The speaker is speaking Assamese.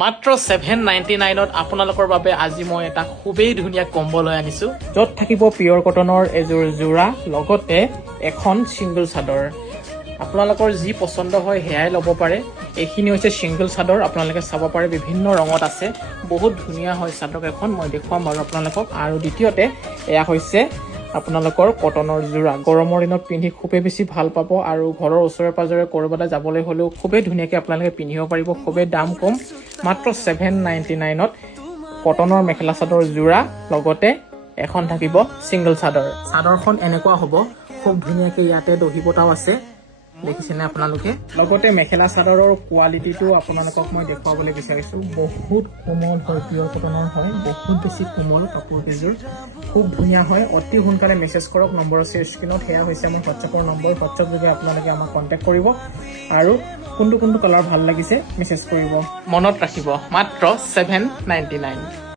মাত্ৰ 799ত আপোনালোকৰ বাবে আজি মই এটা খুবেই ধুনীয়া কম্বল লৈ আনিছো য'ত থাকিব পিয়ৰ কটনৰ এযোৰ যোৰা লগতে এখন সিংগল চাদৰ আপোনালোকৰ যি পছন্দ হয় হেয়াই ল'ব পাৰে এইখিনি হৈছে সিংগল চাদৰ আপোনালোকে চাব পাৰে বিভিন্ন ৰঙত আছে বহুত ধুনীয়া হয় চাদৰ এখন মই দেখুৱাম বাৰু আপোনালোকক আৰু দ্বিতীয়তে এয়া হৈছে আপোনালোকৰ কটনৰ যোৰা গৰমৰ দিনত পিন্ধি খুবেই বেছি ভাল পাব আৰু ঘৰৰ ওচৰে পাজৰে কৰবালৈ যাবলৈ হ'লেও খুবেই ধুনীয়াকৈ আপোনালোকে পিন্ধিব পাৰিব খুবেই দাম কম মাত্ৰ 799ত কটনৰ মেখেলা চাদৰ যোৰা লগতে এখন থাকিব সিংগল চাদৰ চাদৰখন এনেকুৱা হ'ব খুব ধুনীয়াকৈ ইয়াতে দহি বটাও আছে দেখিছেনে আপোনালোকে লগতে মেখেলা চাদৰৰ কোৱালিটিটো আপোনালোকক মই দেখুৱাবলৈ বিচাৰিছো বহুত কোমল হয় পিয়ৰ কটনৰ হয় বহুত বেছি কোমল কাপোৰকেইযোৰ খুব ধুনীয়া হয় অতি সোনকালে মেছেজ কৰক নম্বৰ আছে স্ক্ৰীনত সেয়া হৈছে মোৰ হোৱাটছএপৰ নম্বৰ হোৱাটছএপ যোগে আপোনালোকে আমাক কণ্টেক্ট কৰিব আৰু কোনটো কালাৰ ভাল লাগিছে মেছেজ কৰিব মনত ৰাখিব মাত্ৰ 799